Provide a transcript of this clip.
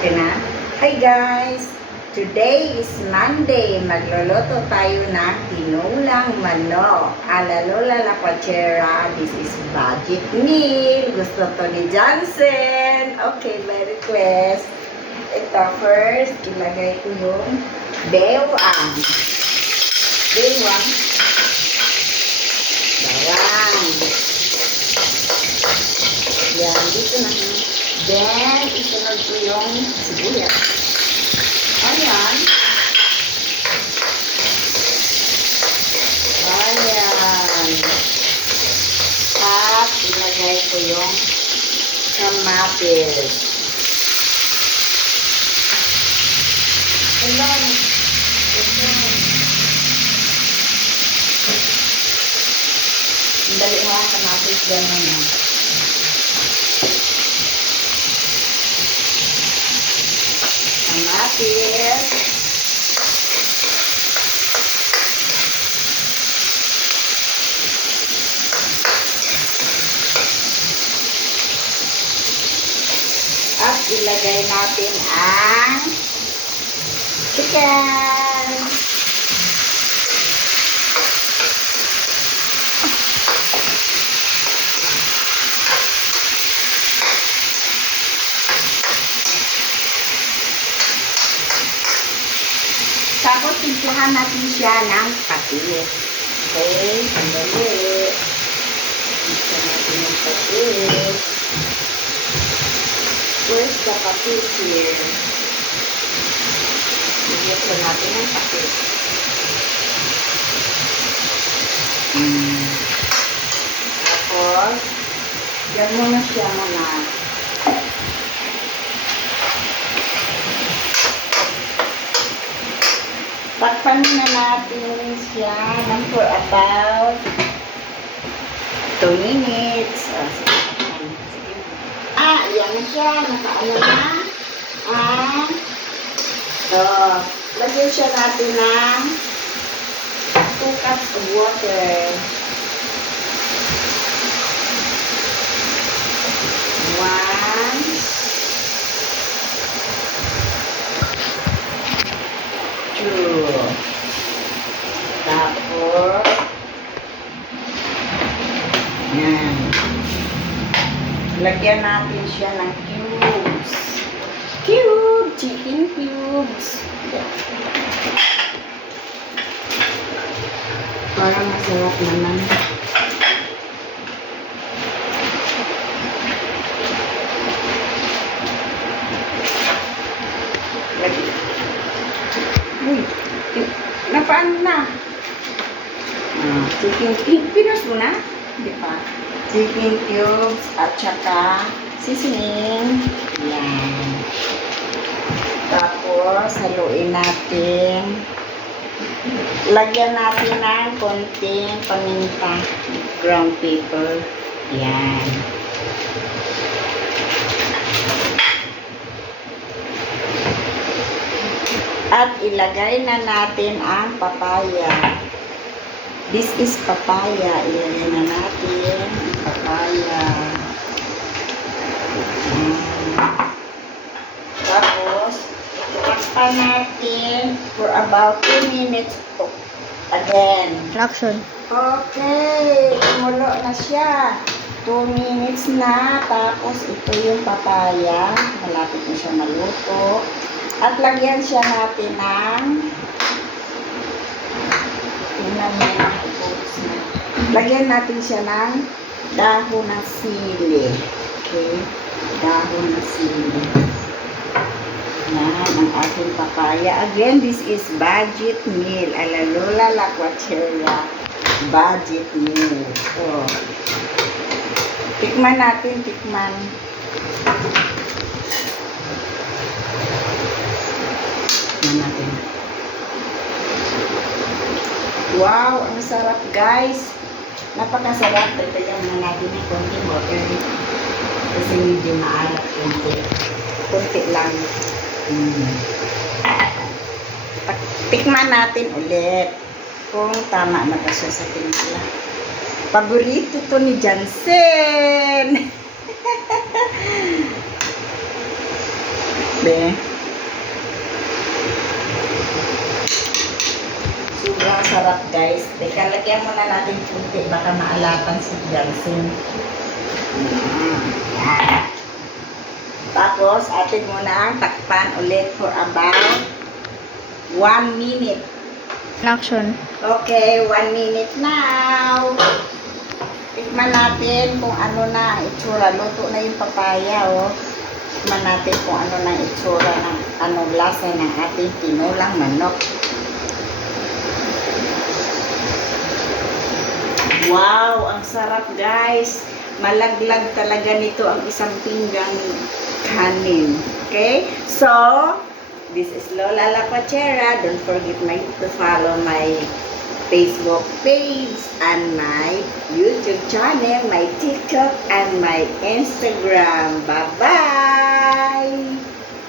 Okay na? Hi guys! Today is Monday. Magluluto tayo ng tinulang manok. Ala Lola La Cuachera. This is budget meal. Gusto to ni Johnson. Okay, by request. Ito first, ilagay ko yung bewang. Bewang. Bawang. Yan, dito na. Then, isunod ko yung sibuyas. Ayan. Ayan. At ilagay ko yung kamatis. Ayan. Dali mo ang kamatis dyan naman. Kamatis. At ilagay natin ang chicken. Tapos, timplahan natin siya ng patis. Okay, sandali. Timplahan natin ng patis. Where's the patis here? Timplahan natin ng patis. Tapos, yan muna siya muna. Takpan na natin siya for about 2 minutes. Yan na siya. Nakaano na. Lagyan siya natin ng 2 cups of water. 1, 2. Tapos, yan. Lagyan natin siya ng cubes. Chicken cubes. Parang masarap naman. Uy, napaan na? Chicken cubes. Pinos mo na? Di pa? Chicken cubes at saka seasoning. Yan. Tapos, haluin natin. Lagyan natin ng konting paminta. Ground pepper. Yan. At ilagay na natin ang papaya. This is papaya. Ilagay na natin ang papaya. Tapos, takpan natin for about 2 minutes again. Action. Okay, kumulo na siya. 2 minutes na. Tapos, ito yung papaya. Malapit na siya maluto. At lagyan siya natin ng lagyan natin siya ng dahon ng sili. Okay? Dahon ng sili. Yan, ang ating papaya. Again, this is budget meal. Ala Lola La Cuachera. Budget meal. So, tikman natin, tikman. Natin. Wow, ang sarap guys. Napakasarap. Dagdagan na natin ng konting water. Kasi medyo maalat konti. Konti lang. Tikman natin ulit. Kung tama na ba siya sa timpla. Paborito to ni Johnson. Be. Sobrang sarap guys. Teka, lagyan muna natin kunti. Baka maalapan si Jansen. Tapos, atin muna ang takpan ulit for about 1 minute. Action. Okay, 1 minute now. Tikman natin kung ano na ang itsura. Luto na yung papaya, oh. Tikman natin kung ano na ang itsura ng anong lasa ng ating tinulang manok. Wow, ang sarap guys. Malaglag talaga nito ang isang pinggang kanin. Okay? So, this is Lola La Cochera. Don't forget to follow my Facebook page and my YouTube channel, my TikTok and my Instagram. Bye-bye!